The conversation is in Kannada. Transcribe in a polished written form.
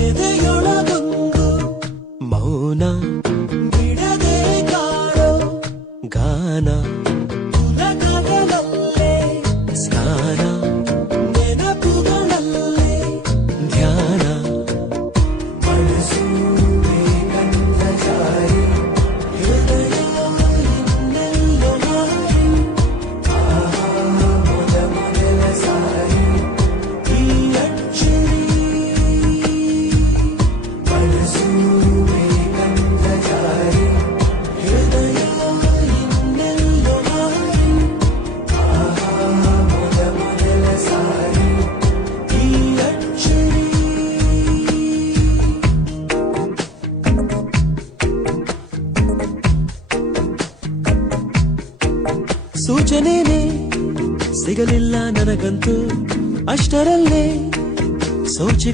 ಎದೆಯೊಳಗೊಂದು ಮೌನ ಬಿಡದೆ ಕಾಡೋ ಗಾನ ಪುಲಕಗಳಲ್ಲೇ ಸ್ನಾನ ನೆನಪುಗಳಲ್ಲೇ ಧ್ಯಾನ ಮನಸ್ಸು ಗಂಧ ಜಾರಿ ಹೃದಯ ಇನ್ನೆಲ್ಲೋ ಮಾರಿ ಆಹಾ ಮೊದಲ ಸಾರಿ ಈ ಅಚ್ಚರಿ ಮನಸ್ಸು ಗಂಧ ಜಾರಿ ಹೃದಯ ಇನ್ನೆಲ್ಲೋ ಮಾರಿ ಆಹಾ ಮೊದಲ ಸಾರಿ ಈ ಅಚ್ಚರಿ ಸೂಚನೆನೇ ಸಿಗಲಿಲ್ಲ ನನಗಂತೂ ಅಷ್ಟರಲ್ಲೇ ಸೋಚಿ